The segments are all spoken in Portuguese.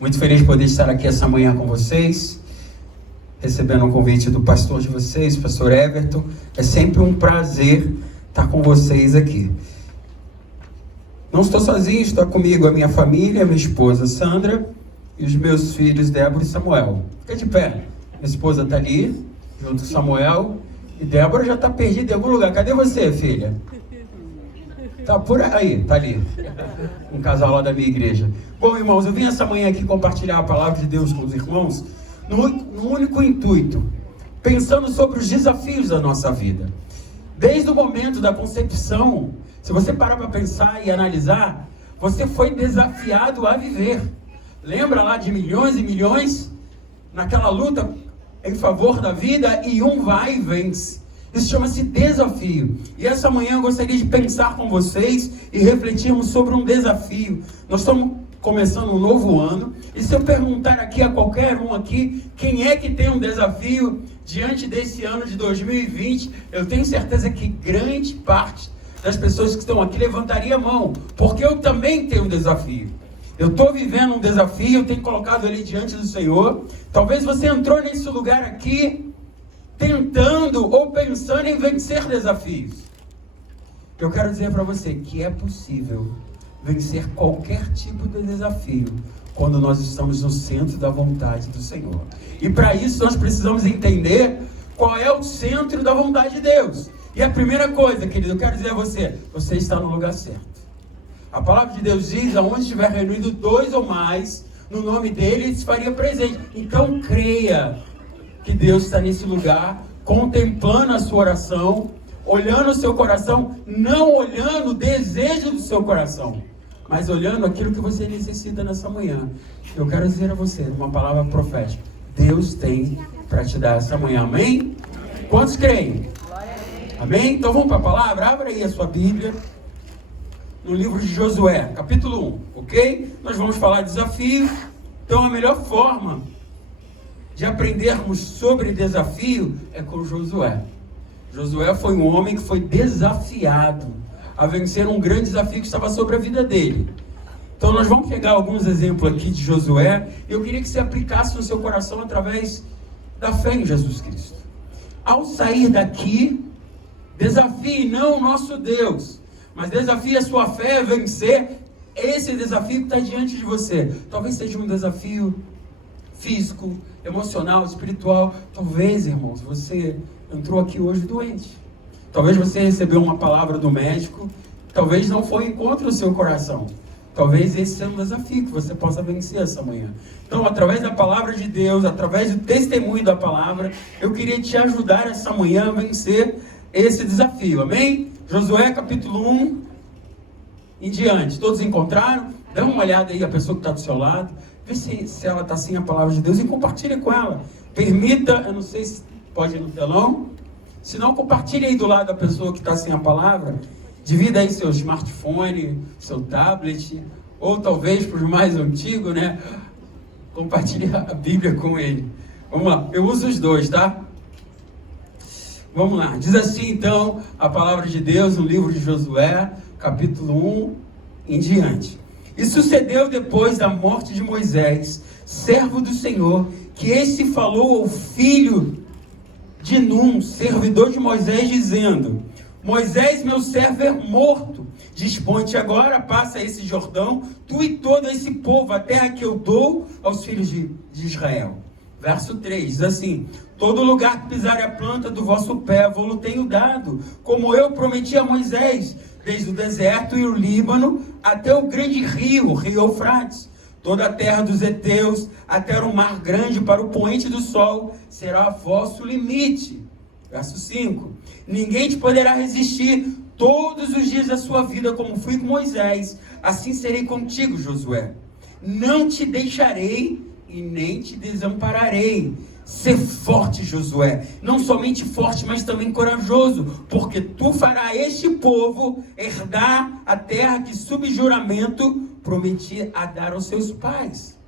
Muito feliz de poder estar aqui essa manhã com vocês, recebendo o convite do pastor de vocês, pastor Everton. É sempre um prazer estar com vocês aqui. Não estou sozinho, está comigo a minha família, minha esposa Sandra e os meus filhos Débora e Samuel. Fica de pé. Minha esposa está ali, junto com Samuel, e Débora já está perdida em algum lugar. Cadê você, filha? Tá por aí, tá ali. Um casal lá da minha igreja. Bom, irmãos, eu vim essa manhã aqui compartilhar a palavra de Deus com os irmãos no único intuito, pensando sobre os desafios da nossa vida. Desde o momento da concepção, se você parar para pensar e analisar, você foi desafiado a viver. Lembra lá de milhões e milhões? Naquela luta em favor da vida, e um vai e vence. Isso chama-se desafio. E essa manhã eu gostaria de pensar com vocês e refletirmos sobre um desafio. Nós estamos começando um novo ano, e se eu perguntar aqui a qualquer um aqui, quem é que tem um desafio diante desse ano de 2020, eu tenho certeza que grande parte das pessoas que estão aqui levantaria a mão, porque eu também tenho um desafio. Eu estou vivendo um desafio, eu tenho colocado ele diante do Senhor. Talvez você entrou nesse lugar aqui tentando ou pensando em vencer desafios. Eu quero dizer para você que é possível vencer qualquer tipo de desafio quando nós estamos no centro da vontade do Senhor. E para isso nós precisamos entender qual é o centro da vontade de Deus. E a primeira coisa, querido, eu quero dizer a você, você está no lugar certo. A palavra de Deus diz, aonde estiver reunido 2 ou mais, no nome dele, ele se faria presente. Então creia que Deus está nesse lugar, contemplando a sua oração, olhando o seu coração, não olhando o desejo do seu coração, mas olhando aquilo que você necessita nessa manhã. Eu quero dizer a você, uma palavra profética, Deus tem para te dar essa manhã, amém? Quantos creem? Amém? Então vamos para a palavra, abra aí a sua Bíblia, no livro de Josué, capítulo 1, ok? Nós vamos falar de desafio. Então a melhor forma de aprendermos sobre desafio é com Josué. Josué foi um homem que foi desafiado a vencer um grande desafio que estava sobre a vida dele. Então nós vamos pegar alguns exemplos aqui de Josué. Eu queria que você aplicasse no seu coração através da fé em Jesus Cristo. Ao sair daqui, desafie não o nosso Deus, mas desafie a sua fé a vencer esse desafio que está diante de você. Talvez seja um desafio físico, emocional, espiritual. Talvez, irmãos, você entrou aqui hoje doente. Talvez você recebeu uma palavra do médico. Talvez não foi encontro no seu coração. Talvez esse seja um desafio que você possa vencer essa manhã. Então, através da palavra de Deus, através do testemunho da palavra, eu queria te ajudar essa manhã a vencer esse desafio. Amém? Josué capítulo 1 em diante. Todos encontraram? Dá uma olhada aí a pessoa que está do seu lado. Vê se ela está sem a palavra de Deus e compartilha com ela. Permita, eu não sei se pode ir no telão. Se não, compartilhe aí do lado da pessoa que está sem a palavra. Divida aí seu smartphone, seu tablet, ou talvez para os mais antigos, né? Compartilhe a Bíblia com ele. Vamos lá, eu uso os dois, tá? Vamos lá, diz assim então a palavra de Deus no livro de Josué, capítulo 1 em diante. E sucedeu depois da morte de Moisés, servo do Senhor, que esse falou ao filho de Num, servidor de Moisés, dizendo: Moisés, meu servo, é morto. Dispõe-te agora, passa esse Jordão, tu e todo esse povo, a terra que eu dou aos filhos de Israel. Verso 3, diz assim: todo lugar que pisar a planta do vosso pé, vou-lo tenho dado, como eu prometi a Moisés, desde o deserto e o Líbano, até o grande rio, o rio Eufrates. Toda a terra dos heteus, até o mar grande, para o poente do sol, será vosso limite. Verso 5, ninguém te poderá resistir todos os dias da sua vida, como fui com Moisés, assim serei contigo, Josué. Não te deixarei e nem te desampararei. Ser forte, Josué, não somente forte, mas também corajoso, porque tu farás este povo herdar a terra que, sob juramento, prometi a dar aos seus pais.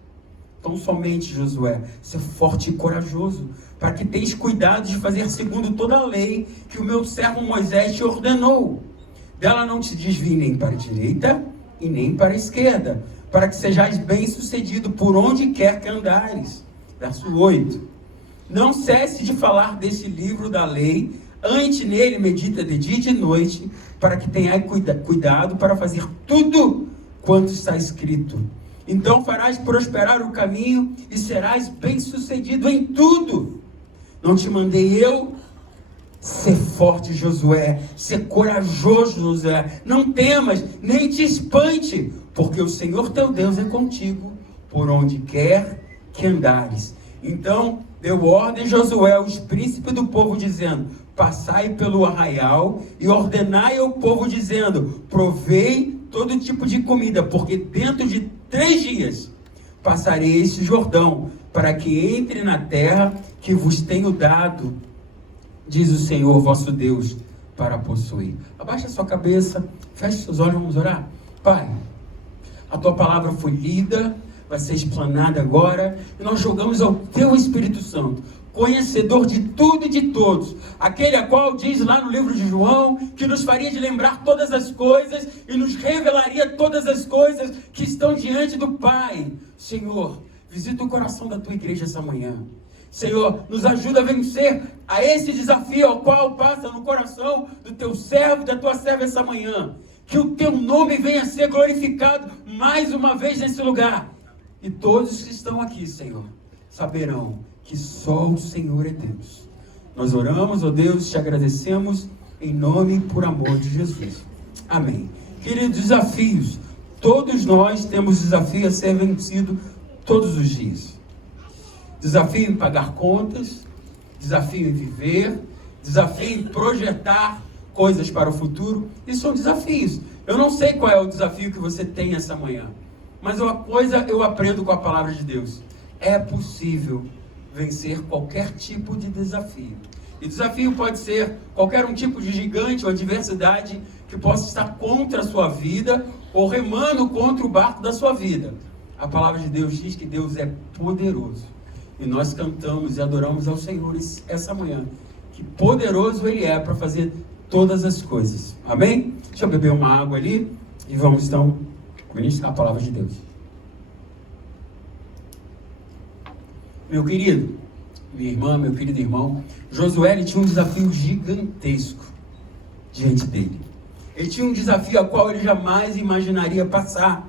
Então somente, Josué, ser forte e corajoso, para que tenhas cuidado de fazer segundo toda a lei que o meu servo Moisés te ordenou. Dela não te desvie nem para a direita e nem para a esquerda, para que sejais bem-sucedido por onde quer que andares. Verso 8. Não cesse de falar desse livro da lei, antes nele medita de dia e de noite, para que tenhais cuidado para fazer tudo quanto está escrito. Então farás prosperar o caminho e serás bem-sucedido em tudo. Não te mandei eu? Ser forte, Josué, ser corajoso, Josué, não temas, nem te espante, porque o Senhor teu Deus é contigo, por onde quer que andares. Então deu ordem Josué aos príncipes do povo, dizendo: passai pelo arraial e ordenai ao povo, dizendo: provei todo tipo de comida, porque dentro de 3 dias passarei este Jordão, para que entre na terra que vos tenho dado, diz o Senhor vosso Deus, para possuir. Abaixa sua cabeça, feche seus olhos, vamos orar. Pai, a tua palavra foi lida, vai ser explanada agora, e nós jogamos ao teu Espírito Santo, conhecedor de tudo e de todos, aquele a qual diz lá no livro de João, que nos faria de lembrar todas as coisas, e nos revelaria todas as coisas que estão diante do Pai. Senhor, visita o coração da tua igreja essa manhã. Senhor, nos ajuda a vencer a esse desafio ao qual passa no coração do teu servo e da tua serva essa manhã. Que o teu nome venha a ser glorificado mais uma vez nesse lugar. E todos que estão aqui, Senhor, saberão que só o Senhor é Deus. Nós oramos, ó Deus, te agradecemos em nome e por amor de Jesus. Amém. Queridos, desafios. Todos nós temos desafio a ser vencido todos os dias. Desafio em pagar contas, desafio em viver, desafio em projetar coisas para o futuro. Isso são desafios. Eu não sei qual é o desafio que você tem essa manhã, mas uma coisa eu aprendo com a palavra de Deus: é possível vencer qualquer tipo de desafio. E desafio pode ser qualquer um tipo de gigante ou adversidade que possa estar contra a sua vida ou remando contra o barco da sua vida. A palavra de Deus diz que Deus é poderoso. E nós cantamos e adoramos ao Senhor essa manhã, que poderoso Ele é para fazer todas as coisas. Amém? Deixa eu beber uma água ali e vamos então ministrar a palavra de Deus. Meu querido, minha irmã, meu querido irmão, Josué, ele tinha um desafio gigantesco diante dele. Ele tinha um desafio ao qual ele jamais imaginaria passar.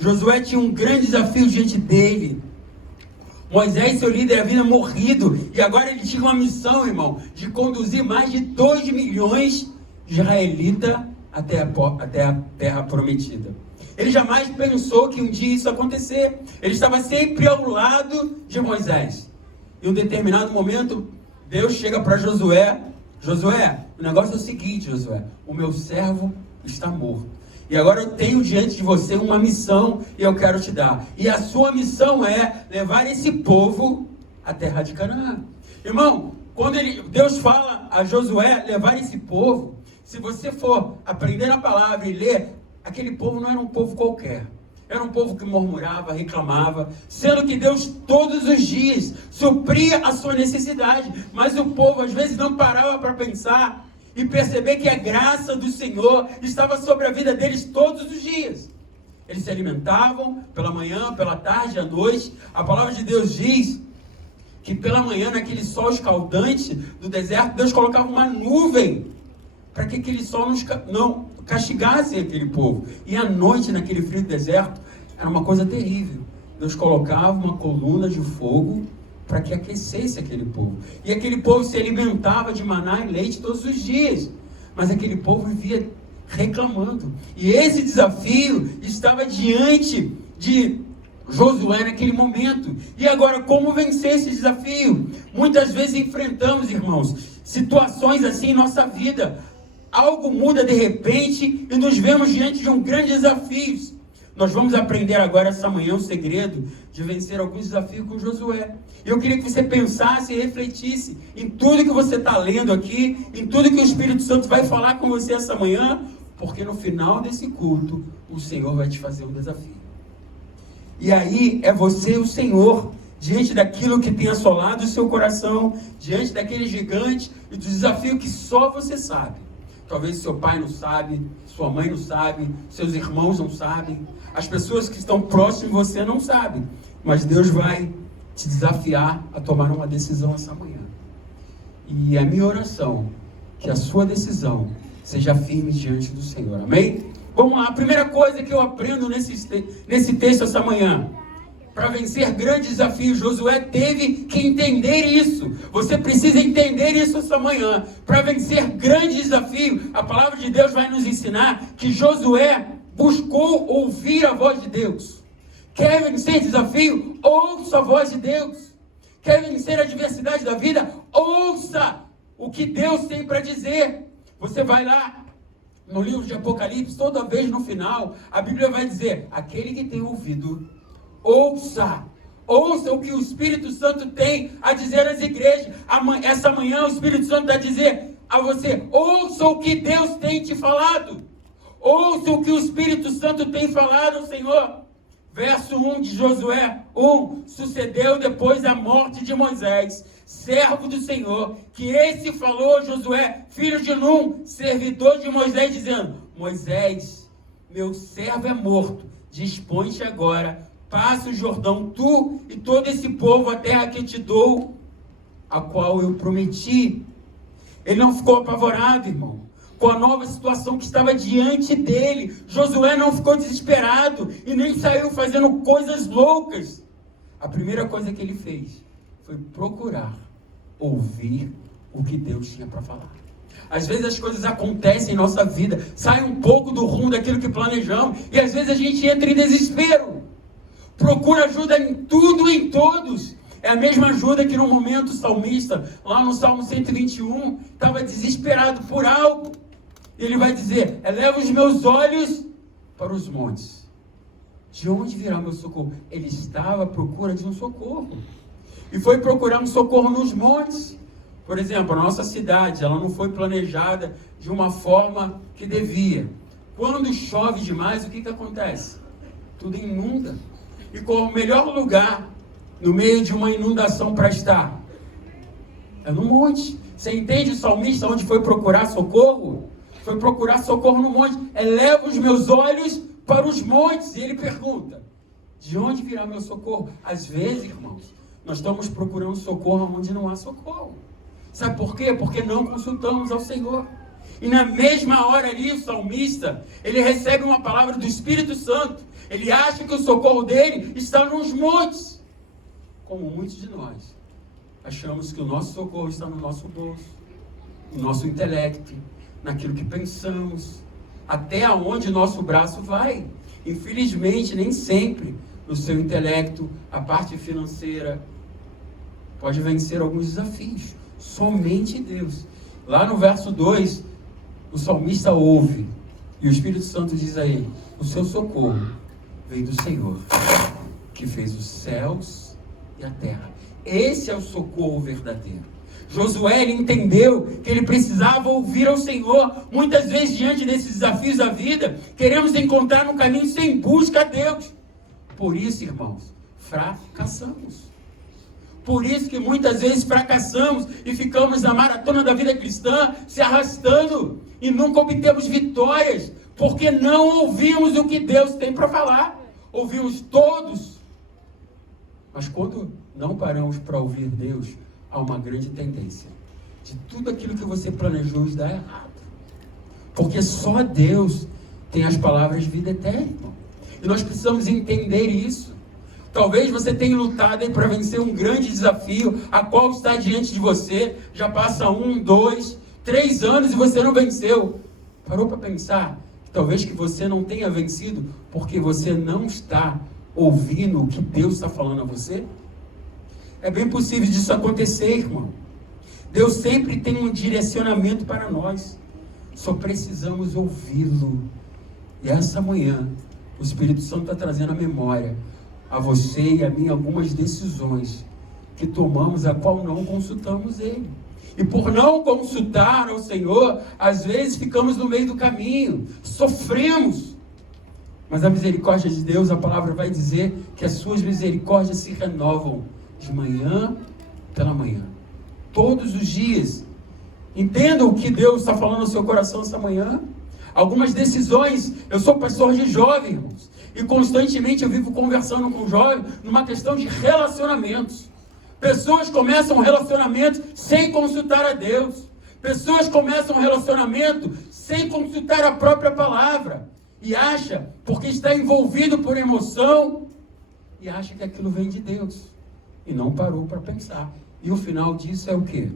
Josué tinha um grande desafio diante dele. Moisés, seu líder, havia morrido, e agora ele tinha uma missão, irmão, de conduzir mais de 2 milhões de israelitas até a terra prometida. Ele jamais pensou que um dia isso ia acontecer. Ele estava sempre ao lado de Moisés. Em um determinado momento, Deus chega para Josué: Josué, o negócio é o seguinte, Josué, o meu servo está morto. E agora eu tenho diante de você uma missão e eu quero te dar. E a sua missão é levar esse povo à terra de Canaã. Irmão, quando Deus fala a Josué levar esse povo, se você for aprender a palavra e ler, aquele povo não era um povo qualquer. Era um povo que murmurava, reclamava, sendo que Deus todos os dias supria a sua necessidade. Mas o povo às vezes não parava para pensar e perceber que a graça do Senhor estava sobre a vida deles todos os dias. Eles se alimentavam pela manhã, pela tarde, à noite. A palavra de Deus diz que pela manhã, naquele sol escaldante do deserto, Deus colocava uma nuvem para que aquele sol não castigasse aquele povo. E à noite, naquele frio do deserto, era uma coisa terrível. Deus colocava uma coluna de fogo para que aquecesse aquele povo. E aquele povo se alimentava de maná e leite todos os dias. Mas aquele povo vivia reclamando. E esse desafio estava diante de Josué naquele momento. E agora, como vencer esse desafio? Muitas vezes enfrentamos, irmãos, situações assim em nossa vida. Algo muda de repente e nos vemos diante de um grande desafio. Nós vamos aprender agora essa manhã o segredo de vencer alguns desafios com Josué. Eu queria que você pensasse e refletisse em tudo que você está lendo aqui, em tudo que o Espírito Santo vai falar com você essa manhã, porque no final desse culto, o Senhor vai te fazer um desafio. E aí é você e o Senhor, diante daquilo que tem assolado o seu coração, diante daquele gigante e do desafio que só você sabe. Talvez seu pai não sabe, sua mãe não sabe, seus irmãos não sabem, as pessoas que estão próximas de você não sabem. Mas Deus vai te desafiar a tomar uma decisão essa manhã. E a minha oração, que a sua decisão seja firme diante do Senhor. Amém? Vamos lá, a primeira coisa que eu aprendo nesse texto essa manhã. Para vencer grandes desafios, Josué teve que entender isso. Você precisa entender isso essa manhã. Para vencer grandes desafios, a palavra de Deus vai nos ensinar que Josué buscou ouvir a voz de Deus. Quer vencer desafio? Ouça a voz de Deus. Quer vencer a adversidade da vida? Ouça o que Deus tem para dizer. Você vai lá no livro de Apocalipse, toda vez no final, a Bíblia vai dizer: aquele que tem ouvido, ouça o que o Espírito Santo tem a dizer às igrejas. Essa manhã o Espírito Santo vai dizer a você: ouça o que Deus tem te falado. Ouça o que o Espírito Santo tem falado ao Senhor. Verso 1 de Josué 1. Sucedeu depois da morte de Moisés, servo do Senhor, que esse falou a Josué, filho de Num, servidor de Moisés, dizendo: Moisés, meu servo é morto, dispõe-te agora, passa o Jordão, tu e todo esse povo, a terra que te dou, a qual eu prometi. Ele não ficou apavorado, irmão, com a nova situação que estava diante dele. Josué não ficou desesperado e nem saiu fazendo coisas loucas. A primeira coisa que ele fez foi procurar ouvir o que Deus tinha para falar. Às vezes as coisas acontecem em nossa vida, saem um pouco do rumo daquilo que planejamos, e às vezes a gente entra em desespero. Procura ajuda em tudo e em todos. É a mesma ajuda que no momento o salmista, lá no Salmo 121, estava desesperado por algo. Ele vai dizer: eleva os meus olhos para os montes. De onde virá meu socorro? Ele estava à procura de um socorro. E foi procurar um socorro nos montes. Por exemplo, a nossa cidade, ela não foi planejada de uma forma que devia. Quando chove demais, o que acontece? Tudo inunda. E qual o melhor lugar no meio de uma inundação para estar? É no monte. Você entende o salmista onde foi procurar socorro? Foi procurar socorro no monte. Eleva os meus olhos para os montes. E ele pergunta: de onde virá meu socorro? Às vezes, irmãos, nós estamos procurando socorro onde não há socorro. Sabe por quê? Porque não consultamos ao Senhor. E na mesma hora ali, o salmista, ele recebe uma palavra do Espírito Santo. Ele acha que o socorro dele está nos montes. Como muitos de nós achamos que o nosso socorro está no nosso bolso, no nosso intelecto, naquilo que pensamos, até aonde o nosso braço vai. Infelizmente, nem sempre no seu intelecto, a parte financeira pode vencer alguns desafios. Somente Deus. Lá no verso 2, o salmista ouve, e o Espírito Santo diz a ele: o seu socorro vem do Senhor, que fez os céus e a terra. Esse é o socorro verdadeiro. Josué, ele entendeu que ele precisava ouvir ao Senhor. Muitas vezes, diante desses desafios da vida, queremos encontrar um caminho sem busca a Deus. Por isso, irmãos, fracassamos. Por isso que muitas vezes fracassamos e ficamos na maratona da vida cristã, se arrastando, e nunca obtemos vitórias, porque não ouvimos o que Deus tem para falar. Ouvimos todos, mas quando não paramos para ouvir Deus, há uma grande tendência de tudo aquilo que você planejou dar errado. Porque só Deus tem as palavras de vida eterna. E nós precisamos entender isso. Talvez você tenha lutado para vencer um grande desafio, a qual está diante de você. Já passa 1, 2, 3 anos e você não venceu. Parou para pensar que talvez que você não tenha vencido porque você não está ouvindo o que Deus está falando a você? É bem possível disso acontecer, irmão. Deus sempre tem um direcionamento para nós. Só precisamos ouvi-lo. E essa manhã, o Espírito Santo está trazendo a memória a você e a mim algumas decisões que tomamos, a qual não consultamos Ele. E por não consultar ao Senhor, às vezes ficamos no meio do caminho, sofremos. Mas a misericórdia de Deus, a palavra vai dizer que as suas misericórdias se renovam de manhã pela manhã. Todos os dias. Entenda o que Deus está falando no seu coração essa manhã. Algumas decisões, eu sou pastor de jovens, irmãos, e constantemente eu vivo conversando com jovens numa questão de relacionamentos. Pessoas começam um relacionamento sem consultar a Deus. Pessoas começam um relacionamento sem consultar a própria palavra. E acha, porque está envolvido por emoção, e acha que aquilo vem de Deus. E não parou para pensar. E o final disso é o quê?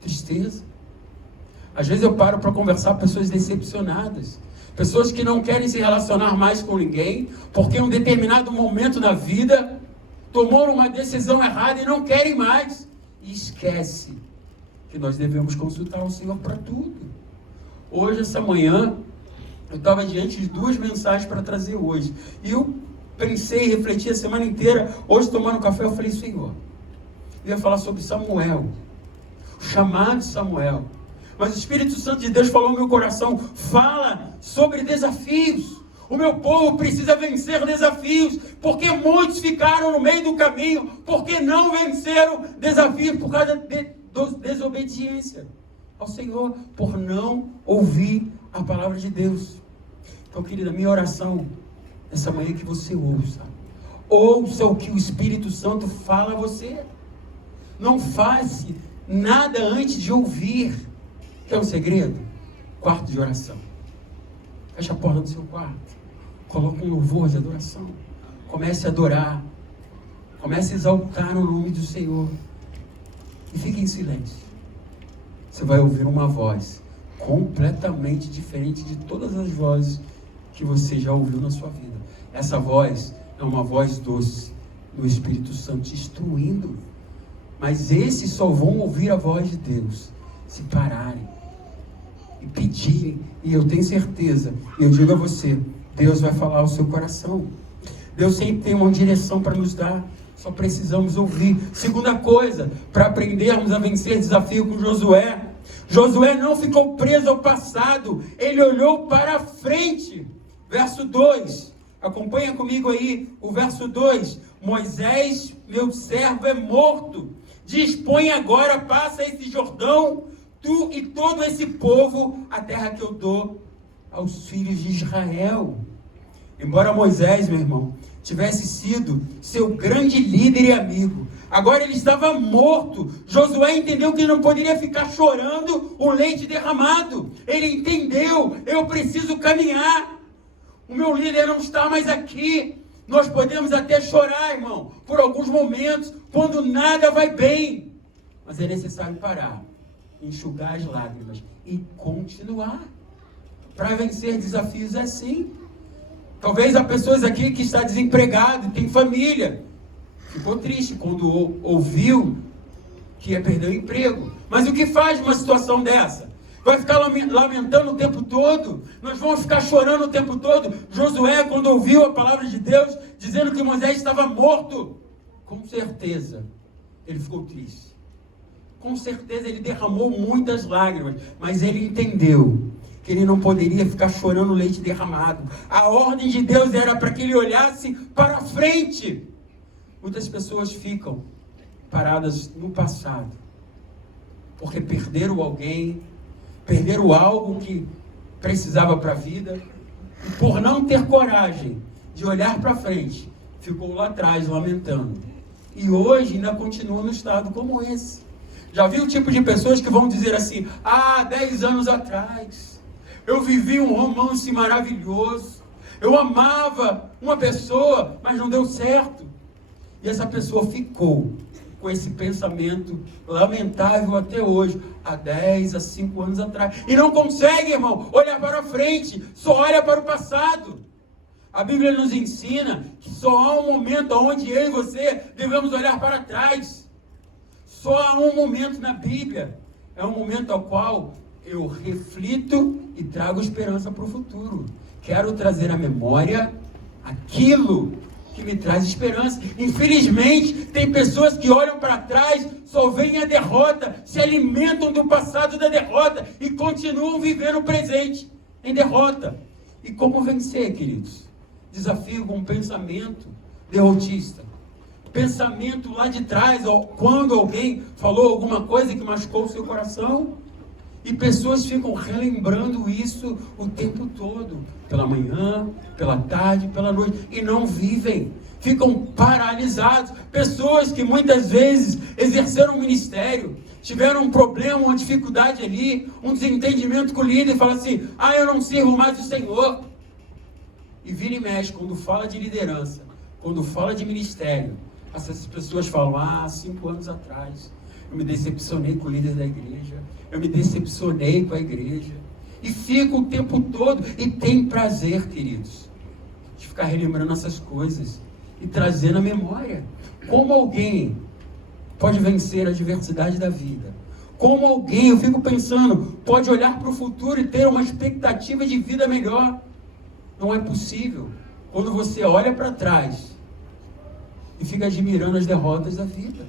Tristeza. Às vezes eu paro para conversar com pessoas decepcionadas. Pessoas que não querem se relacionar mais com ninguém, porque em um determinado momento na vida, tomaram uma decisão errada e não querem mais. E esquece que nós devemos consultar o Senhor para tudo. Hoje, essa manhã, eu estava diante de 2 mensagens para trazer hoje. E eu pensei, refleti a semana inteira. Hoje, tomando café, eu falei, Senhor, eu ia falar sobre Samuel, o chamado Samuel. Mas o Espírito Santo de Deus falou no meu coração, fala sobre desafios. O meu povo precisa vencer desafios, porque muitos ficaram no meio do caminho, porque não venceram desafios por causa de desobediência ao Senhor, por não ouvir a palavra de Deus. Então, querida, minha oração essa manhã é que você ouça o que o Espírito Santo fala a você. Não faça nada antes de ouvir. Quer um segredo? Quarto de oração. Feche a porta do seu quarto. Coloque um louvor de adoração. Comece a adorar. Comece a exaltar o nome do Senhor. E fique em silêncio. Você vai ouvir uma voz completamente diferente de todas as vozes que você já ouviu na sua vida. Essa voz é uma voz doce do Espírito Santo te instruindo. Mas esses só vão ouvir a voz de Deus se pararem e pedirem. E eu tenho certeza, eu digo a você, Deus vai falar ao seu coração. Deus sempre tem uma direção para nos dar. Só precisamos ouvir. Segunda coisa, para aprendermos a vencer desafio com Josué. Josué não ficou preso ao passado. Ele olhou para frente. Verso 2. Acompanha comigo aí o verso 2. Moisés, meu servo, é morto. Dispõe agora, passa esse Jordão, tu e todo esse povo, a terra que eu dou aos filhos de Israel. Embora Moisés, meu irmão, tivesse sido seu grande líder e amigo, agora ele estava morto. Josué entendeu que não poderia ficar chorando o leite derramado. Ele entendeu, eu preciso caminhar. O meu líder não está mais aqui. Nós podemos até chorar, irmão, por alguns momentos, quando nada vai bem. Mas é necessário parar, enxugar as lágrimas e continuar. Para vencer desafios é assim. Talvez há pessoas aqui que está desempregado, tem família. Ficou triste quando ouviu que ia perder o emprego. Mas o que faz numa situação dessa? Vai ficar lamentando o tempo todo? Nós vamos ficar chorando o tempo todo? Josué, quando ouviu a palavra de Deus, dizendo que Moisés estava morto, com certeza, ele ficou triste. Com certeza, ele derramou muitas lágrimas, mas ele entendeu que ele não poderia ficar chorando leite derramado. A ordem de Deus era para que ele olhasse para frente. Muitas pessoas ficam paradas no passado, porque perderam alguém, perderam algo que precisava para a vida, e por não ter coragem de olhar para frente, ficou lá atrás lamentando. E hoje ainda continua no estado como esse. Já viu o tipo de pessoas que vão dizer assim, 10 anos atrás, eu vivi um romance maravilhoso, eu amava uma pessoa, mas não deu certo. E essa pessoa ficou com esse pensamento lamentável até hoje, há 10, há 5 anos atrás. E não consegue, irmão, olhar para frente, só olha para o passado. A Bíblia nos ensina que só há um momento onde eu e você devemos olhar para trás. Só há um momento na Bíblia. É um momento ao qual eu reflito e trago esperança para o futuro. Quero trazer à memória aquilo que me traz esperança. Infelizmente, tem pessoas que olham para trás, só veem a derrota, se alimentam do passado da derrota e continuam vivendo o presente em derrota. E como vencer, queridos? Desafio com um pensamento derrotista. pensamento lá de trás, quando alguém falou alguma coisa que machucou o seu coração. E pessoas ficam relembrando isso o tempo todo, pela manhã, pela tarde, pela noite, e não vivem, ficam paralisados. Pessoas que muitas vezes exerceram um ministério, tiveram um problema, uma dificuldade ali, um desentendimento com o líder, e falam assim: eu não sirvo mais o Senhor. E vira e mexe, quando fala de liderança, quando fala de ministério, essas pessoas falam: 5 anos atrás, eu me decepcionei com o líder da igreja, eu me decepcionei com a igreja. E fica o tempo todo, e tem prazer, queridos, de ficar relembrando essas coisas e trazer na memória. Como alguém pode vencer a adversidade da vida? Como alguém, eu fico pensando, pode olhar para o futuro e ter uma expectativa de vida melhor? Não é possível quando você olha para trás e fica admirando as derrotas da vida.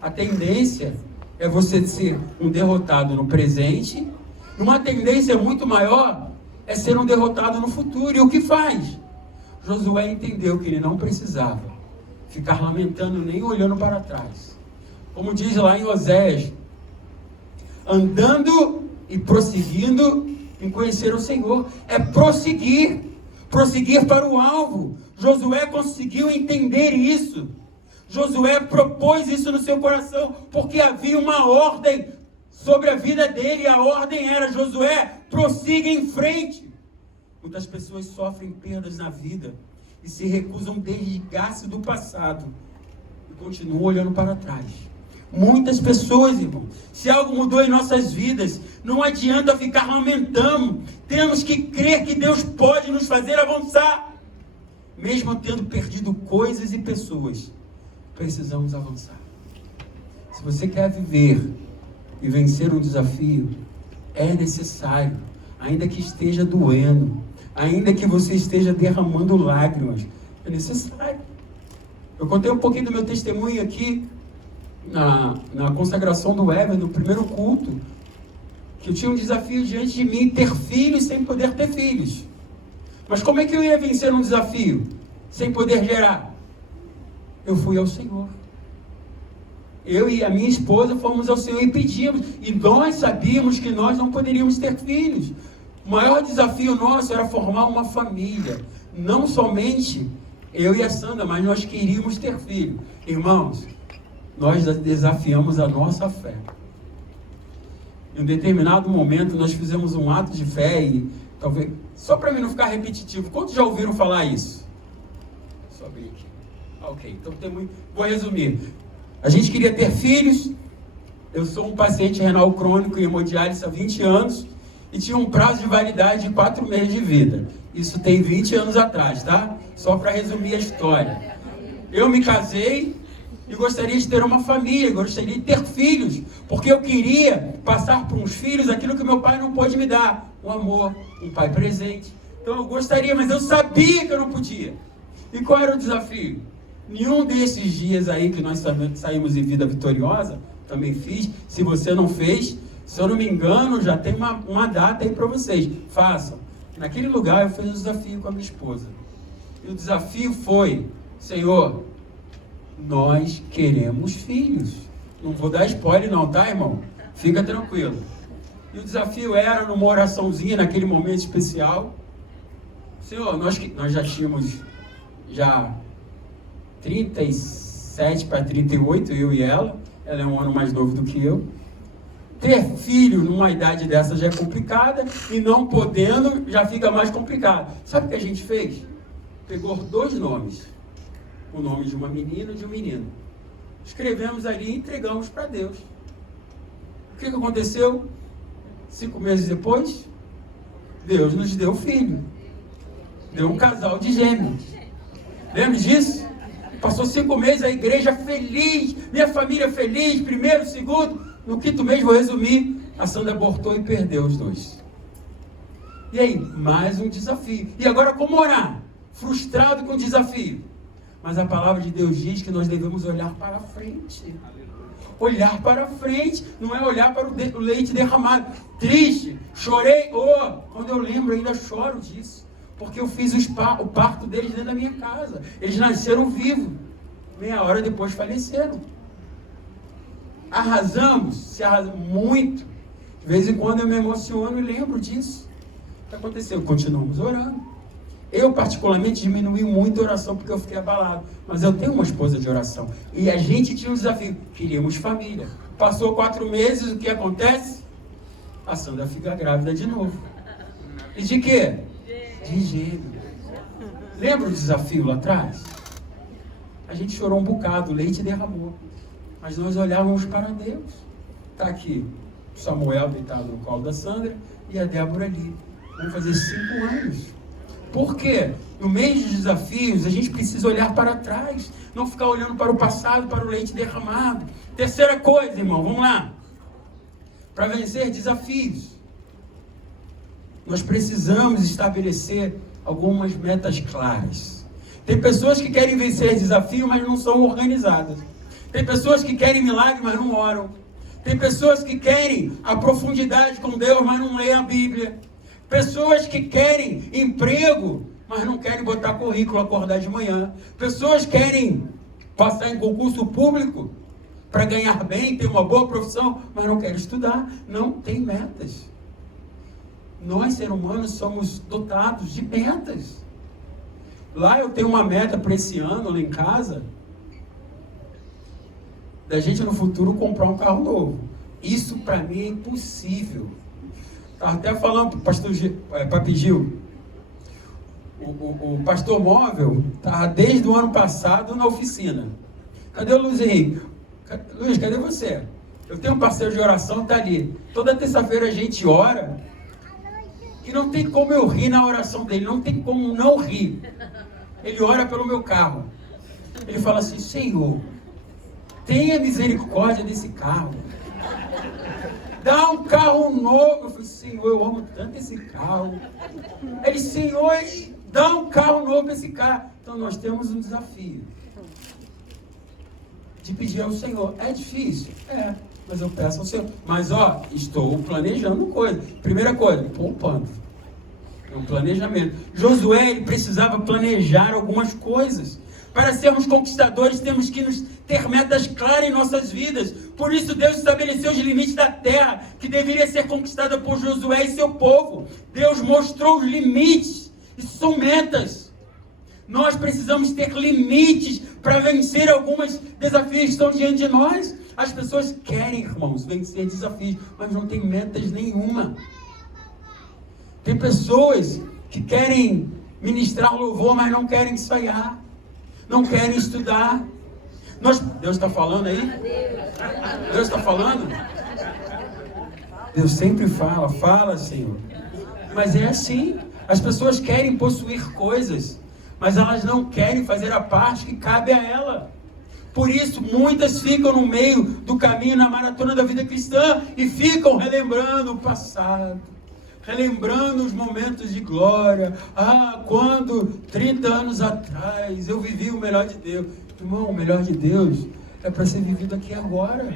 A tendência é você ser um derrotado no presente, e uma tendência muito maior é ser um derrotado no futuro. E o que faz? Josué entendeu que ele não precisava ficar lamentando nem olhando para trás. Como diz lá em Oséias, andando e prosseguindo em conhecer o Senhor. É prosseguir para o alvo. Josué conseguiu entender isso. Josué propôs isso no seu coração, porque havia uma ordem sobre a vida dele, e a ordem era: Josué, prossiga em frente. Muitas pessoas sofrem perdas na vida e se recusam a desligar-se do passado e continuam olhando para trás. Muitas pessoas, irmão, se algo mudou em nossas vidas, não adianta ficar lamentando. Temos que crer que Deus pode nos fazer avançar. Mesmo tendo perdido coisas e pessoas, precisamos avançar. Se você quer viver e vencer um desafio, é necessário, ainda que esteja doendo, ainda que você esteja derramando lágrimas, é necessário. Eu contei um pouquinho do meu testemunho aqui na consagração do Everton, no primeiro culto, que eu tinha um desafio diante de mim, ter filhos sem poder ter filhos. Mas como é que eu ia vencer um desafio sem poder gerar? Eu fui ao Senhor. Eu e a minha esposa fomos ao Senhor e pedimos, e nós sabíamos que nós não poderíamos ter filhos. O maior desafio nosso era formar uma família, não somente eu e a Sandra, mas nós queríamos ter filho. Irmãos, nós desafiamos a nossa fé. Em um determinado momento nós fizemos um ato de fé, e talvez, só para mim não ficar repetitivo, quantos já ouviram falar isso? Só abrir aqui. Ok, então vou resumir. A gente queria ter filhos. Eu sou um paciente renal crônico em hemodiálise há 20 anos e tinha um prazo de validade de 4 meses de vida. Isso tem 20 anos atrás, tá? Só para resumir a história. Eu me casei e gostaria de ter uma família, gostaria de ter filhos, porque eu queria passar para uns filhos aquilo que meu pai não pôde me dar, um amor, um pai presente. Então eu gostaria, mas eu sabia que eu não podia. E qual era o desafio? Nenhum desses dias aí que nós saímos em Vida Vitoriosa, também fiz. Se você não fez, se eu não me engano, já tem uma data aí para vocês. Façam. Naquele lugar eu fiz um desafio com a minha esposa. E o desafio foi: Senhor, nós queremos filhos. Não vou dar spoiler não, tá, irmão? Fica tranquilo. E o desafio era numa oraçãozinha, naquele momento especial: Senhor, nós já tínhamos 37 para 38, eu e ela é um ano mais novo do que eu. Ter filho numa idade dessa já é complicada, e não podendo já fica mais complicado. Sabe o que a gente fez? Pegou 2 nomes, o nome de uma menina e de um menino, escrevemos ali e entregamos para Deus. O que aconteceu? 5 meses depois, Deus nos deu filho, deu um casal de gêmeos. Lembra disso? Passou 5 meses, a igreja feliz, minha família feliz, primeiro, segundo. No 5º mês, vou resumir, a Sandra abortou e perdeu os 2. E aí, mais um desafio. E agora como orar? Frustrado com o desafio. Mas a palavra de Deus diz que nós devemos olhar para frente. Olhar para frente, não é olhar para o leite derramado. Triste, chorei, quando eu lembro ainda choro disso. Porque eu fiz o parto deles dentro da minha casa. Eles nasceram vivos. meia hora depois faleceram. Arrasamos muito. De vez em quando eu me emociono e lembro disso. O que aconteceu? Continuamos orando. Eu, particularmente, diminui muito a oração porque eu fiquei abalado. Mas eu tenho uma esposa de oração. E a gente tinha um desafio. Queríamos família. Passou 4 meses, o que acontece? A Sandra fica grávida de novo. E de quê? De gêmeo. Lembra o desafio lá atrás? A gente chorou um bocado, o leite derramou. Mas nós olhávamos para Deus. Está aqui o Samuel deitado no colo da Sandra e a Débora ali. Vão fazer 5 anos. Por quê? No meio dos desafios, a gente precisa olhar para trás. Não ficar olhando para o passado, para o leite derramado. Terceira coisa, irmão, vamos lá. Para vencer desafios, nós precisamos estabelecer algumas metas claras. Tem pessoas que querem vencer desafio, mas não são organizadas. Tem pessoas que querem milagre, mas não oram. Tem pessoas que querem a profundidade com Deus, mas não leem a Bíblia. Pessoas que querem emprego, mas não querem botar currículo, acordar de manhã. Pessoas querem passar em concurso público para ganhar bem, ter uma boa profissão, mas não querem estudar. Não tem metas. Nós, seres humanos, somos dotados de metas. Lá eu tenho uma meta para esse ano, lá em casa, da gente no futuro comprar um carro novo. Isso para mim é impossível. Estava até falando para o pastor Papi Gil, o pastor móvel está desde o ano passado na oficina. Cadê o Luiz Henrique? Luiz, cadê você? Eu tenho um parceiro de oração, está ali. Toda terça-feira a gente ora, e não tem como eu rir na oração dele, não tem como não rir. Ele ora pelo meu carro. Ele fala assim: Senhor, tenha misericórdia desse carro. Dá um carro novo. Eu falei: Senhor, eu amo tanto esse carro. Ele: Senhor, dá um carro novo para esse carro. Então nós temos um desafio de pedir ao Senhor. É difícil? É, mas eu peço ao Senhor. Mas estou planejando coisa. Primeira coisa, poupando. É um planejamento. Josué, ele precisava planejar algumas coisas. Para sermos conquistadores, temos que ter metas claras em nossas vidas. Por isso Deus estabeleceu os limites da terra, que deveria ser conquistada por Josué e seu povo. Deus mostrou os limites. Isso são metas. Nós precisamos ter limites para vencer alguns desafios que estão diante de nós. As pessoas querem, irmãos, vencer desafios, mas não tem metas nenhuma. Tem pessoas que querem ministrar louvor, mas não querem ensaiar, não querem estudar. Deus está falando aí? Deus está falando? Deus sempre fala, Senhor. Mas é assim, as pessoas querem possuir coisas, mas elas não querem fazer a parte que cabe a ela. Por isso, muitas ficam no meio do caminho na maratona da vida cristã e ficam relembrando o passado, relembrando os momentos de glória. Quando 30 anos atrás eu vivi o melhor de Deus. Irmão, o melhor de Deus é para ser vivido aqui agora.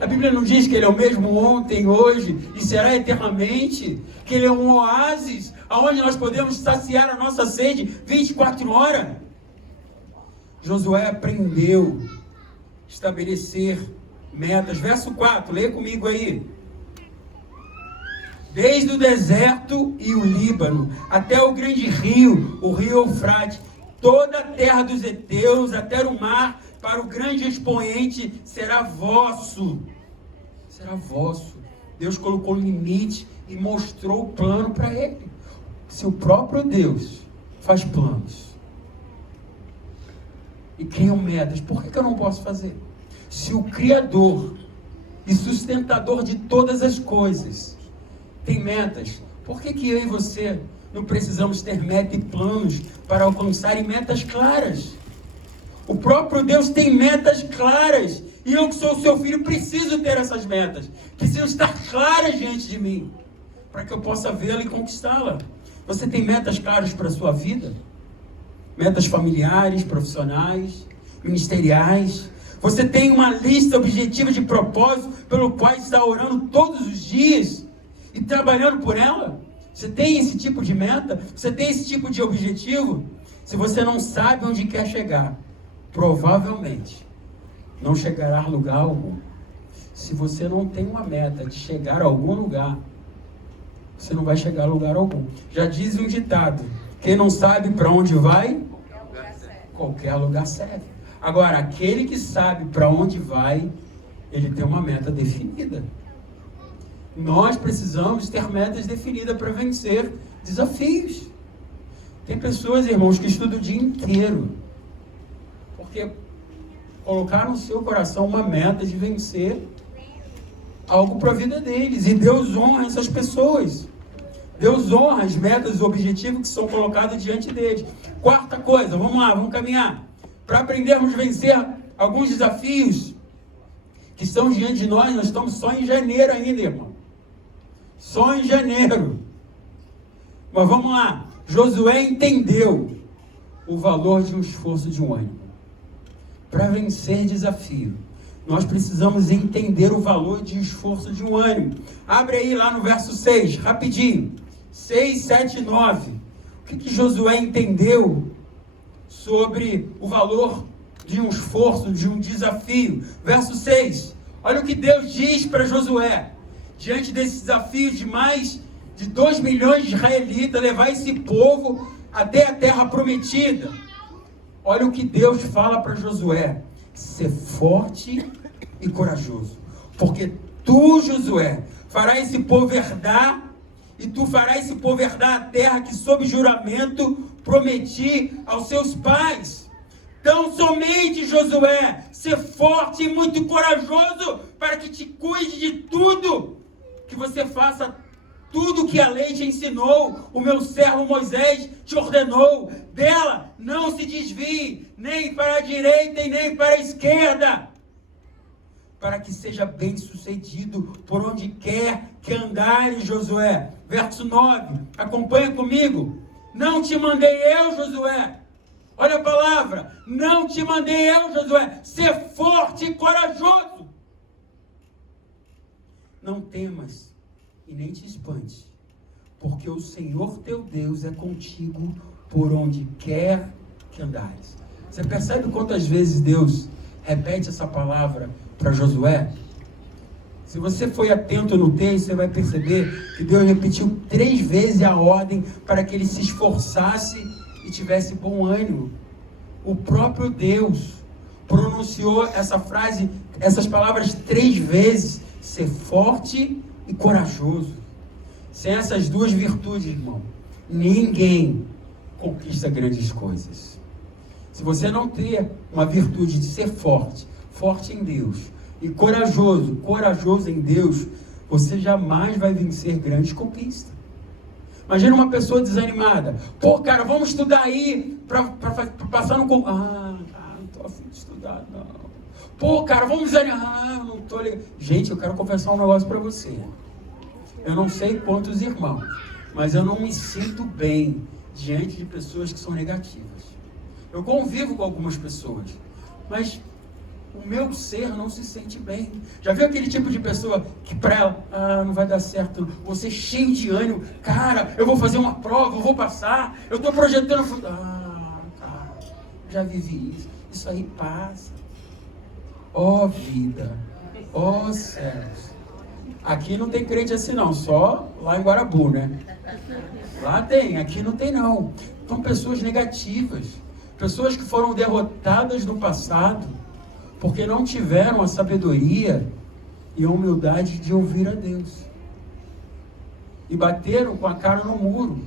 A Bíblia não diz que Ele é o mesmo ontem, hoje e será eternamente? Que Ele é um oásis onde nós podemos saciar a nossa sede 24 horas? Josué aprendeu a estabelecer metas. Verso 4, leia comigo aí. Desde o deserto e o Líbano, até o grande rio, o rio Eufrate, toda a terra dos heteus, até o mar, para o grande expoente, será vosso. Será vosso. Deus colocou limite e mostrou o plano para ele. Se o próprio Deus faz planos e cria metas, por que eu não posso fazer? Se o Criador e sustentador de todas as coisas tem metas, por que eu e você não precisamos ter metas e planos para alcançarem metas claras? O próprio Deus tem metas claras, e eu que sou seu filho preciso ter essas metas, precisam estar claras diante de mim, para que eu possa vê-la e conquistá-la. Você tem metas claras para a sua vida? Metas familiares, profissionais, ministeriais? Você tem uma lista objetiva de propósito pelo qual está orando todos os dias e trabalhando por ela? Você tem esse tipo de meta? Você tem esse tipo de objetivo? Se você não sabe onde quer chegar, provavelmente não chegará a lugar algum. Se você não tem uma meta de chegar a algum lugar, você não vai chegar a lugar algum. Já diz um ditado: quem não sabe para onde vai, qualquer lugar serve. Agora, aquele que sabe para onde vai, ele tem uma meta definida. Nós precisamos ter metas definidas para vencer desafios. Tem pessoas, irmãos, que estudam o dia inteiro, porque colocaram no seu coração uma meta de vencer algo para a vida deles. E Deus honra essas pessoas. Deus honra as metas e objetivos que são colocados diante deles. Quarta coisa, vamos lá, vamos caminhar. Para aprendermos a vencer alguns desafios que estão diante de nós estamos só em janeiro ainda, irmão. Só em janeiro. Mas vamos lá. Josué entendeu o valor de um esforço de um ânimo. Para vencer desafio, nós precisamos entender o valor de esforço de um ânimo. Abre aí lá no verso 6, rapidinho. 6, 7 e 9. O que Josué entendeu sobre o valor de um esforço, de um desafio? Verso 6. Olha o que Deus diz para Josué. Diante desse desafio de mais de 2 milhões de israelitas, levar esse povo até a terra prometida. Olha o que Deus fala para Josué: ser forte e corajoso, porque tu, Josué, farás esse povo herdar, e tu farás esse povo herdar a terra que sob juramento prometi aos seus pais. Então somente, Josué, ser forte e muito corajoso, para que te cuide de tudo, que você faça tudo que a lei te ensinou, o meu servo Moisés te ordenou. Dela não se desvie, nem para a direita e nem para a esquerda, para que seja bem sucedido por onde quer que andares, Josué. Verso 9, acompanha comigo. Não te mandei eu, Josué. Olha a palavra, não te mandei eu, Josué. Ser forte e corajoso. Não temas e nem te espante, porque o Senhor teu Deus é contigo por onde quer que andares. Você percebe quantas vezes Deus repete essa palavra para Josué? Se você foi atento no texto, você vai perceber que Deus repetiu 3 vezes a ordem para que ele se esforçasse e tivesse bom ânimo. O próprio Deus pronunciou essa frase, essas palavras 3 vezes: ser forte e corajoso. Sem essas 2 virtudes, irmão, ninguém conquista grandes coisas. Se você não ter uma virtude de ser forte, forte em Deus, e corajoso, corajoso em Deus, você jamais vai vencer grandes conquistas. Imagina uma pessoa desanimada: pô, cara, vamos estudar aí para passar no concurso. Não tô afim de estudar, não. Pô, cara, vamos desanimar. Não tô ligado. Gente, eu quero confessar um negócio para você. Eu não sei quantos irmãos, mas eu não me sinto bem diante de pessoas que são negativas. Eu convivo com algumas pessoas, mas o meu ser não se sente bem. Já viu aquele tipo de pessoa que para ela, não vai dar certo, você cheio de ânimo, cara, eu vou fazer uma prova, eu vou passar, eu estou projetando, cara, já vivi isso aí passa. Ó vida, ó céus. Aqui não tem crente assim não, só lá em Guarabu, né? Lá tem, aqui não tem não. São pessoas negativas, pessoas que foram derrotadas no passado, porque não tiveram a sabedoria e a humildade de ouvir a Deus. E bateram com a cara no muro.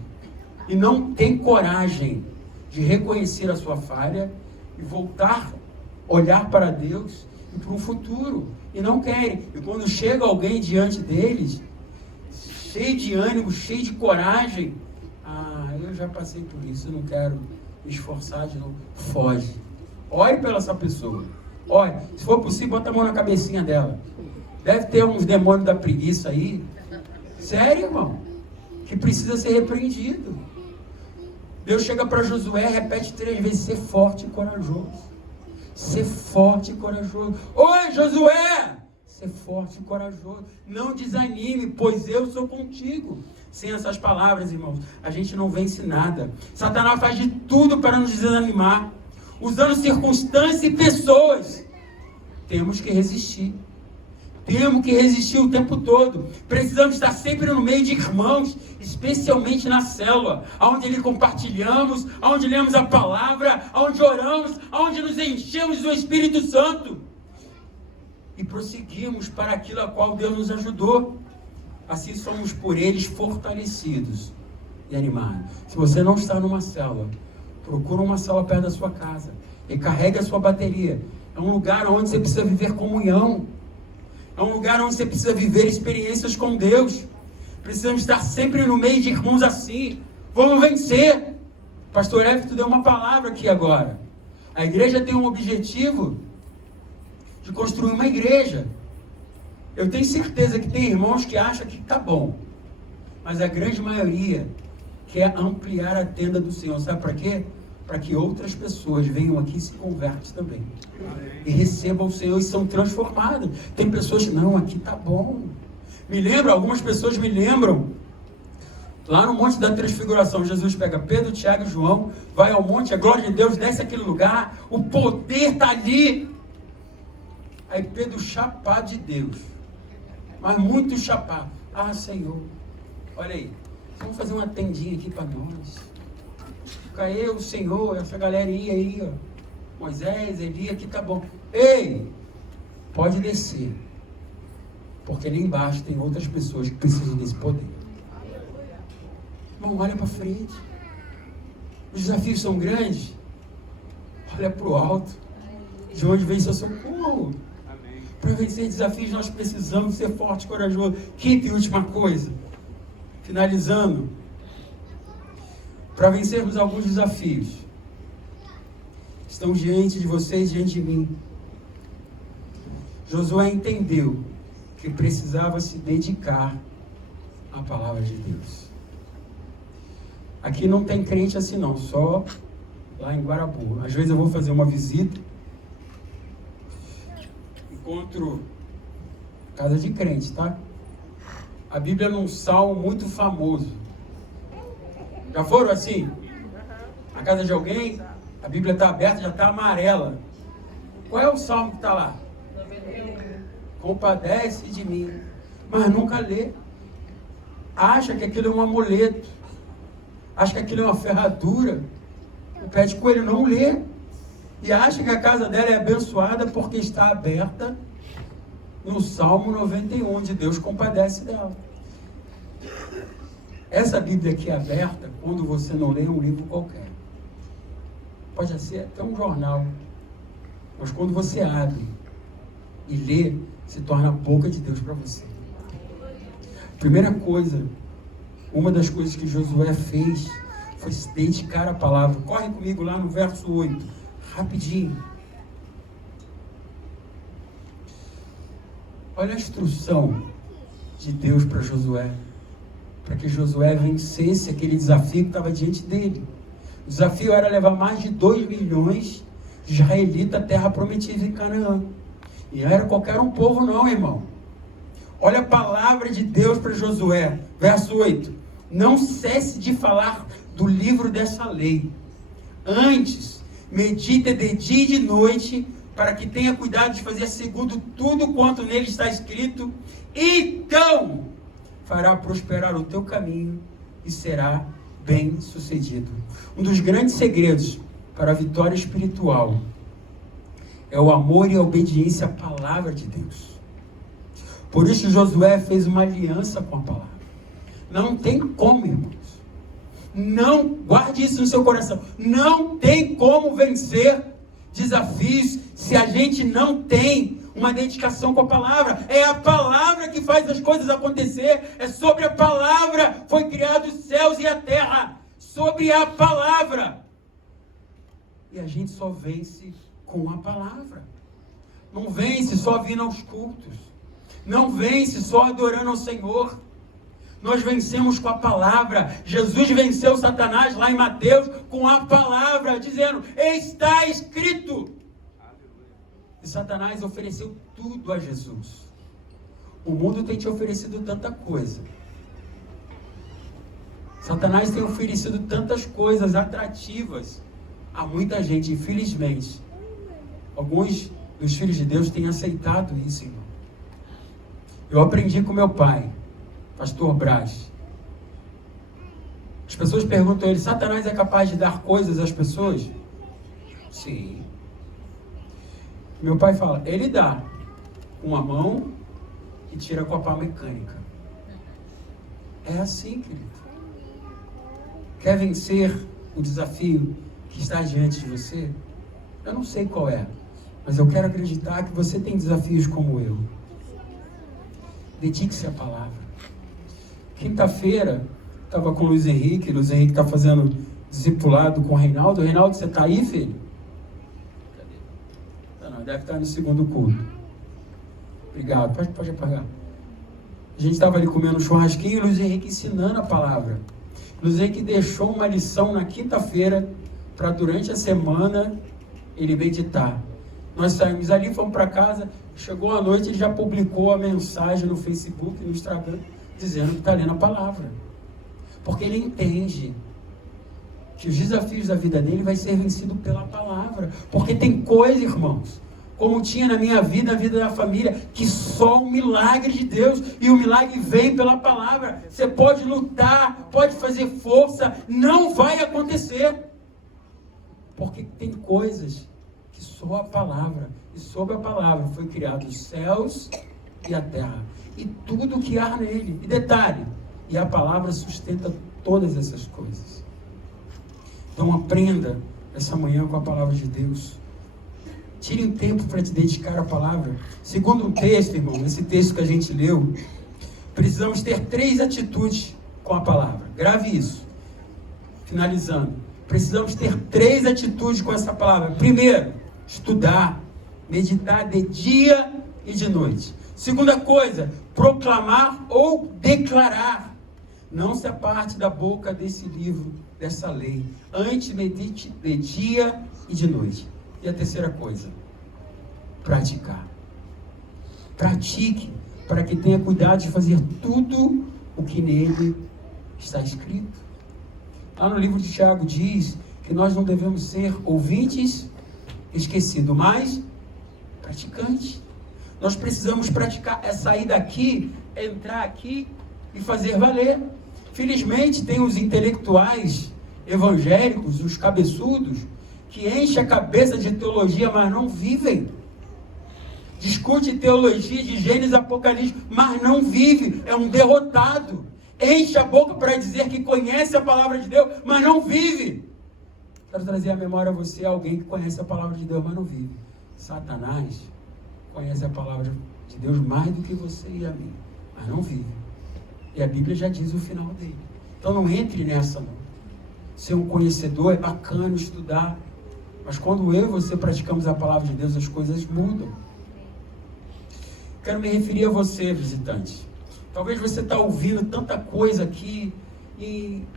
E não tem coragem de reconhecer a sua falha e voltar, olhar para Deus e para o futuro. E não querem. E quando chega alguém diante deles, cheio de ânimo, cheio de coragem, eu já passei por isso, eu não quero me esforçar de novo. Foge. Ore pela essa pessoa. Olha, se for possível, bota a mão na cabecinha dela. Deve ter uns demônios da preguiça aí. Sério, irmão? Que precisa ser repreendido. Deus chega para Josué, repete 3 vezes: ser forte e corajoso. Ser forte e corajoso. Oi, Josué! Ser forte e corajoso. Não desanime, pois eu sou contigo. Sem essas palavras, irmãos, a gente não vence nada. Satanás faz de tudo para nos desanimar. usando circunstâncias e pessoas. Temos que resistir. Temos que resistir o tempo todo. Precisamos estar sempre no meio de irmãos, especialmente na célula, onde ali compartilhamos, onde lemos a palavra, onde oramos, onde nos enchemos do Espírito Santo. E prosseguimos para aquilo a qual Deus nos ajudou. Assim somos por eles fortalecidos e animados. Se você não está numa célula, procura uma célula perto da sua casa. Recarregue a sua bateria. É um lugar onde você precisa viver comunhão. É um lugar onde você precisa viver experiências com Deus. Precisamos estar sempre no meio de irmãos assim. Vamos vencer. Pastor Everton deu uma palavra aqui agora. A igreja tem um objetivo de construir uma igreja. Eu tenho certeza que tem irmãos que acham que está bom. Mas a grande maioria quer ampliar a tenda do Senhor. Sabe para quê? Para que outras pessoas venham aqui e se convertam também. E recebam o Senhor e são transformadas. Tem pessoas que, não, aqui está bom. Algumas pessoas me lembram, lá no Monte da Transfiguração, Jesus pega Pedro, Tiago e João, vai ao monte, a glória de Deus desce aquele lugar, o poder está ali. Aí Pedro chapado de Deus, mas muito chapado. Ah, Senhor, olha aí, vamos fazer uma tendinha aqui para nós. Fica eu, o Senhor, essa galera ia aí, ó. Moisés, Elias, aqui tá bom. Ei, pode descer. Porque ali embaixo tem outras pessoas que precisam desse poder. Irmão, olha para frente. Os desafios são grandes. Olha para o alto. De onde vem seu socorro. Para vencer desafios nós precisamos ser fortes e corajosos. Quinta e última coisa. Finalizando. Para vencermos alguns desafios. Estão diante de vocês, diante de mim. Josué entendeu que precisava se dedicar à palavra de Deus. Aqui não tem crente assim não, só lá em Guarabu. Às vezes eu vou fazer uma visita, encontro casa de crente, tá? A Bíblia num salmo muito famoso. Já foram assim? A casa de alguém, a Bíblia está aberta, já está amarela. Qual é o salmo que está lá? Compadece de mim, mas nunca lê. Acha que aquilo é um amuleto, acha que aquilo é uma ferradura. O pé de coelho não lê e acha que a casa dela é abençoada porque está aberta no Salmo 91, onde Deus compadece dela. Essa Bíblia aqui é aberta quando você não lê um livro qualquer. Pode ser até um jornal, mas quando você abre e lê, se torna a boca de Deus para você. Primeira coisa, uma das coisas que Josué fez foi se dedicar à palavra. Corre comigo lá no verso 8, rapidinho. Olha a instrução de Deus para Josué, para que Josué vencesse aquele desafio que estava diante dele. O desafio era levar mais de 2 milhões de israelitas à terra prometida em Canaã. E não era qualquer um povo não, irmão. Olha a palavra de Deus para Josué, verso 8. Não cesse de falar do livro dessa lei. Antes, medita de dia e de noite, para que tenha cuidado de fazer segundo tudo quanto nele está escrito. Então, fará prosperar o teu caminho e será bem sucedido. Um dos grandes segredos para a vitória espiritual é o amor e a obediência à palavra de Deus. Por isso Josué fez uma aliança com a palavra. Não tem como, irmãos. Não, guarde isso no seu coração. Não tem como vencer desafios se a gente não tem uma dedicação com a palavra. É a palavra que faz as coisas acontecer. É sobre a palavra foi criado os céus e a terra. Sobre a palavra. E a gente só vence com a palavra. Não vence só vindo aos cultos. Não vence só adorando ao Senhor. Nós vencemos com a palavra. Jesus venceu Satanás lá em Mateus com a palavra, dizendo, está escrito. E Satanás ofereceu tudo a Jesus. O mundo tem te oferecido tanta coisa. Satanás tem oferecido tantas coisas atrativas Há muita gente, infelizmente, alguns dos filhos de Deus têm aceitado isso, irmão. Eu aprendi com meu pai, pastor Braz. As pessoas perguntam a ele: Satanás é capaz de dar coisas às pessoas? Sim. Meu pai fala: ele dá com uma mão e tira com a pá mecânica. É assim, querido. Quer vencer o desafio que está diante de você? Eu não sei qual é, mas eu quero acreditar que você tem desafios como eu. Dedique-se à palavra. Quinta-feira, estava com o Luiz Henrique está fazendo discipulado com o Reinaldo. Reinaldo, você está aí, filho? Cadê? Não, deve estar no segundo culto. Obrigado, pode apagar. A gente estava ali comendo um churrasquinho e o Luiz Henrique ensinando a palavra. O Luiz Henrique deixou uma lição na quinta-feira para durante a semana ele meditar. Nós saímos ali, fomos para casa, chegou a noite, ele já publicou a mensagem no Facebook, no Instagram, dizendo que está lendo a palavra. Porque ele entende que os desafios da vida dele vai ser vencido pela palavra. Porque tem coisa, irmãos, como tinha na minha vida, a vida da família, que só o milagre de Deus, e o milagre vem pela palavra. Você pode lutar, pode fazer força, não vai acontecer. Porque tem coisas que só a palavra, e sob a palavra foi criado os céus e a terra, e tudo que há nele. E detalhe, e a palavra sustenta todas essas coisas. Então aprenda essa manhã com a palavra de Deus. Tire um tempo para te dedicar à palavra. Segundo um texto, irmão, esse texto que a gente leu, precisamos ter 3 atitudes com a palavra. Grave isso. Finalizando. Precisamos ter 3 atitudes com essa palavra. Primeiro, estudar, meditar de dia e de noite. Segunda coisa, proclamar ou declarar. Não se aparte da boca desse livro, dessa lei. Antes, medite de dia e de noite. E a terceira coisa, praticar. Pratique, para que tenha cuidado de fazer tudo o que nele está escrito. Lá no livro de Tiago diz que nós não devemos ser ouvintes esquecidos, mas praticantes. Nós precisamos praticar, é sair daqui, entrar aqui e fazer valer. Felizmente tem os intelectuais evangélicos, os cabeçudos, que enchem a cabeça de teologia, mas não vivem. Discute teologia de Gênesis e Apocalipse, mas não vive, é um derrotado. Enche a boca para dizer que conhece a palavra de Deus, mas não vive. Quero trazer à memória a você alguém que conhece a palavra de Deus, mas não vive. Satanás conhece a palavra de Deus mais do que você e a mim, mas não vive. E a Bíblia já diz o final dele. Então não entre nessa, não. Ser um conhecedor é bacana, estudar, mas quando eu e você praticamos a palavra de Deus, as coisas mudam. Quero me referir a você, visitante. Talvez você está ouvindo tanta coisa aqui, em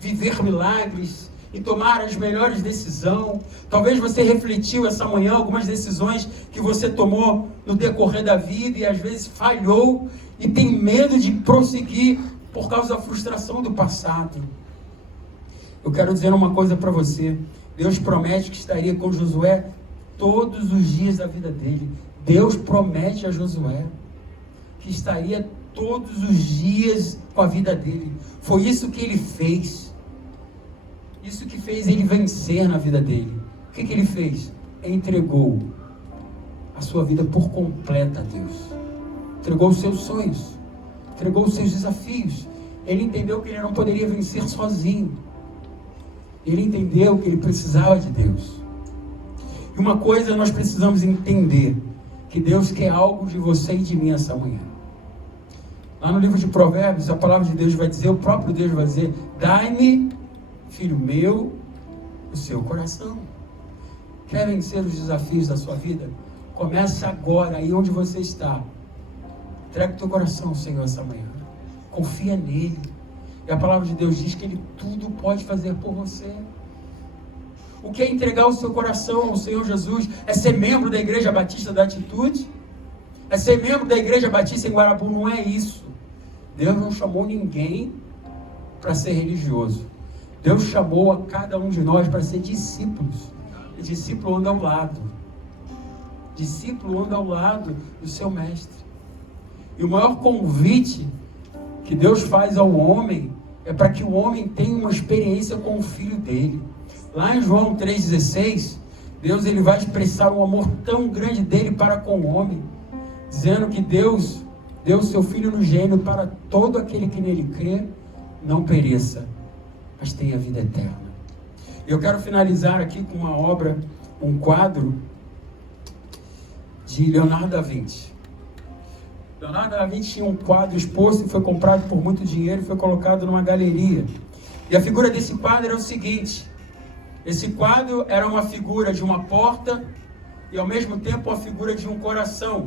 viver milagres, em tomar as melhores decisões. Talvez você refletiu essa manhã algumas decisões que você tomou no decorrer da vida e às vezes falhou e tem medo de prosseguir por causa da frustração do passado. Eu quero dizer uma coisa para você. Deus promete que estaria com Josué todos os dias da vida dele. Deus promete a Josué que estaria todos os dias com a vida dele. Foi isso que ele fez. Isso que fez ele vencer na vida dele. O que ele fez? Entregou a sua vida por completa a Deus. Entregou os seus sonhos. Entregou os seus desafios. Ele entendeu que ele não poderia vencer sozinho. Ele entendeu que ele precisava de Deus. E uma coisa nós precisamos entender, que Deus quer algo de você e de mim essa manhã. Lá no livro de Provérbios, a palavra de Deus vai dizer, o próprio Deus vai dizer, dai-me, filho meu, o seu coração. Quer vencer os desafios da sua vida? Comece agora, aí onde você está. Entrega o teu coração ao Senhor essa manhã. Confia nele. E a palavra de Deus diz que ele tudo pode fazer por você. O que é entregar o seu coração ao Senhor Jesus? É ser membro da Igreja Batista da Atitude? É ser membro da Igreja Batista em Guarapu? Não é isso. Deus não chamou ninguém para ser religioso. Deus chamou a cada um de nós para ser discípulos. E discípulo anda ao lado. Discípulo anda ao lado do seu mestre. E o maior convite que Deus faz ao homem é para que o homem tenha uma experiência com o Filho dele. Lá em João 3,16, Deus ele vai expressar um amor tão grande dele para com o homem, dizendo que Deus deu o seu Filho unigênito para todo aquele que nele crê, não pereça, mas tenha vida eterna. Eu quero finalizar aqui com uma obra, um quadro de Leonardo da Vinci. Leonardo da Vinci tinha um quadro exposto e foi comprado por muito dinheiro e foi colocado numa galeria. E a figura desse quadro era o seguinte: esse quadro era uma figura de uma porta e ao mesmo tempo a figura de um coração.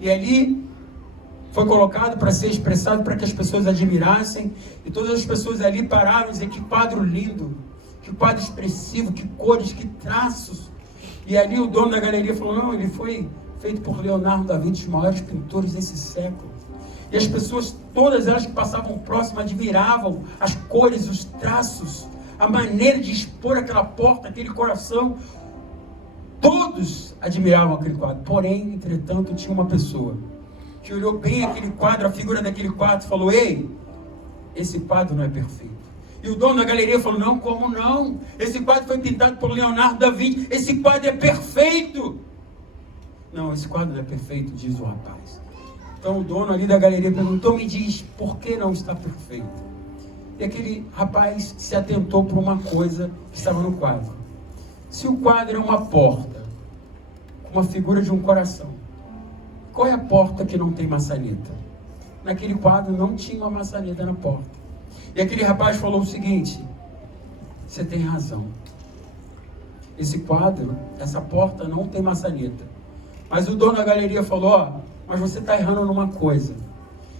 E ali foi colocado para ser expressado, para que as pessoas admirassem, e todas as pessoas ali pararam e diziam: que quadro lindo, que quadro expressivo, que cores, que traços. E ali o dono da galeria falou: não, ele foi feito por Leonardo da Vinci, os maiores pintores desse século. E as pessoas, todas elas que passavam próximo, admiravam as cores, os traços, a maneira de expor aquela porta, aquele coração. Todos admiravam aquele quadro. Porém, entretanto, tinha uma pessoa que olhou bem aquele quadro, a figura daquele quadro, e falou: ei, esse quadro não é perfeito. E o dono da galeria falou: não, como não? Esse quadro foi pintado por Leonardo da Vinci, esse quadro é perfeito. Não, esse quadro não é perfeito, diz o rapaz. Então o dono ali da galeria perguntou: me diz, por que não está perfeito? E aquele rapaz se atentou para uma coisa que estava no quadro. Se o quadro é uma porta, com uma figura de um coração, qual é a porta que não tem maçaneta? Naquele quadro não tinha uma maçaneta na porta. E aquele rapaz falou o seguinte: você tem razão. Esse quadro, essa porta não tem maçaneta. Mas o dono da galeria falou: ó, mas você está errando numa coisa.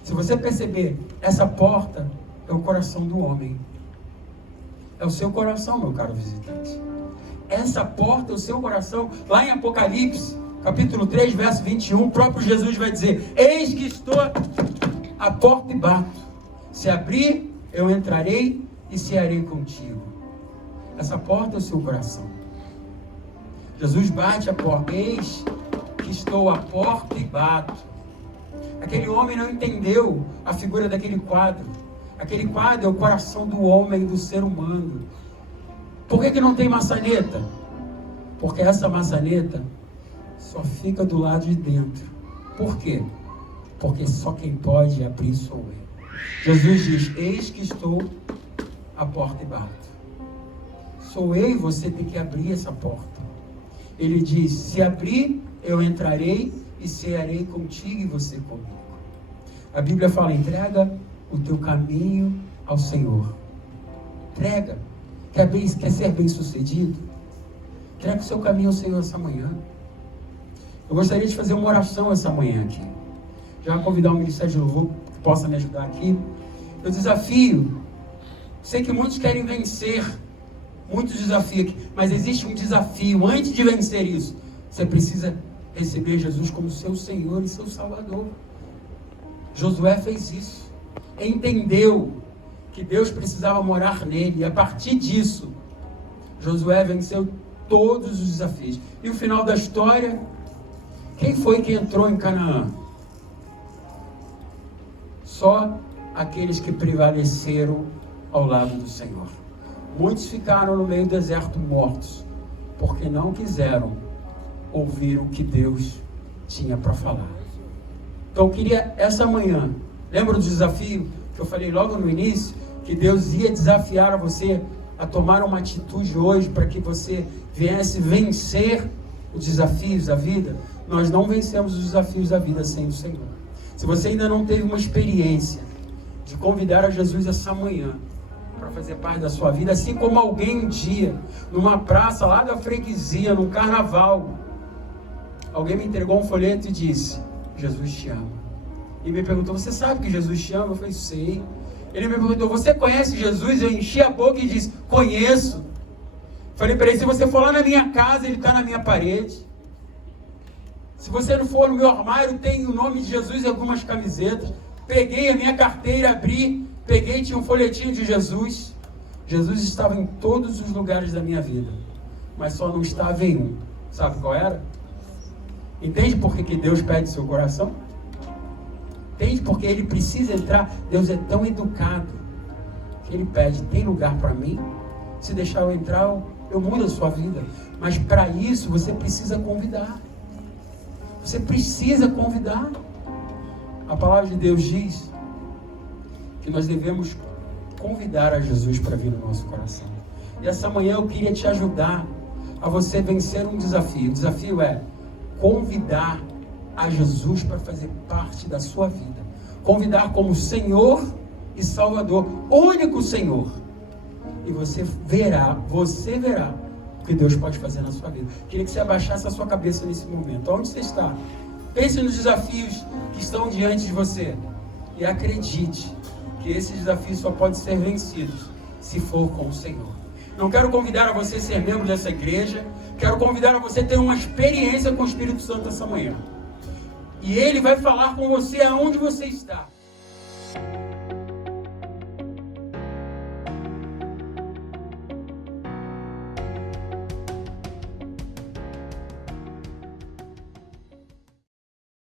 Se você perceber, essa porta é o coração do homem. É o seu coração, meu caro visitante. Essa porta é o seu coração. Lá em Apocalipse, capítulo 3, verso 21, o próprio Jesus vai dizer: eis que estou à porta e bato. Se abrir, eu entrarei e cearei contigo. Essa porta é o seu coração. Jesus bate a porta: eis que estou à porta e bato. Aquele homem não entendeu a figura daquele quadro. Aquele quadro é o coração do homem, do ser humano. Por que não tem maçaneta? Porque essa maçaneta só fica do lado de dentro. Por quê? Porque só quem pode abrir sou eu. Jesus diz: eis que estou à porta e bato. Sou eu e você tem que abrir essa porta. Ele diz: se abrir, eu entrarei e cearei contigo e você comigo. A Bíblia fala: entrega o teu caminho ao Senhor. Entrega. Quer ser bem sucedido? Entrega o seu caminho ao Senhor essa manhã. Eu gostaria de fazer uma oração essa manhã aqui. Já vou convidar o Ministério de Louvor que possa me ajudar aqui. Eu desafio. Sei que muitos querem vencer muitos desafios aqui, mas existe um desafio. Antes de vencer isso, você precisa receber Jesus como seu Senhor e seu Salvador. Josué fez isso. Entendeu que Deus precisava morar nele, e a partir disso, Josué venceu todos os desafios. E o final da história, quem foi que entrou em Canaã? Só aqueles que prevaleceram ao lado do Senhor. Muitos ficaram no meio do deserto mortos, porque não quiseram ouvir o que Deus tinha para falar. Então eu queria essa manhã, lembra do desafio que eu falei logo no início? Que Deus ia desafiar a você a tomar uma atitude hoje para que você viesse vencer os desafios da vida. Nós não vencemos os desafios da vida sem o Senhor. Se você ainda não teve uma experiência de convidar a Jesus essa manhã para fazer parte da sua vida, assim como alguém um dia, numa praça lá da freguesia, num carnaval, alguém me entregou um folheto e disse: Jesus te ama. E me perguntou: você sabe que Jesus te ama? Eu falei: sei. Ele me perguntou: você conhece Jesus? Eu enchi a boca e disse: conheço. Falei para ele: se você for lá na minha casa, ele está na minha parede. Se você não for no meu armário, tem o nome de Jesus em algumas camisetas. Peguei a minha carteira, abri, peguei, tinha um folhetinho de Jesus. Jesus estava em todos os lugares da minha vida, mas só não estava em um. Sabe qual era? Entende por que Deus pede seu coração? Entende porque Ele precisa entrar? Deus é tão educado que Ele pede, tem lugar para mim? Se deixar eu entrar, eu mudo a sua vida. Mas para isso você precisa convidar. Você precisa convidar. A palavra de Deus diz que nós devemos convidar a Jesus para vir no nosso coração. E essa manhã eu queria te ajudar a você vencer um desafio. O desafio é convidar a Jesus para fazer parte da sua vida. Convidar como Senhor e Salvador, único Senhor. E você verá o que Deus pode fazer na sua vida. Queria que você abaixasse a sua cabeça nesse momento. Onde você está? Pense nos desafios que estão diante de você. E acredite que esses desafios só podem ser vencidos se for com o Senhor. Não quero convidar a você a ser membro dessa igreja. Quero convidar a você a ter uma experiência com o Espírito Santo essa manhã. E Ele vai falar com você aonde você está.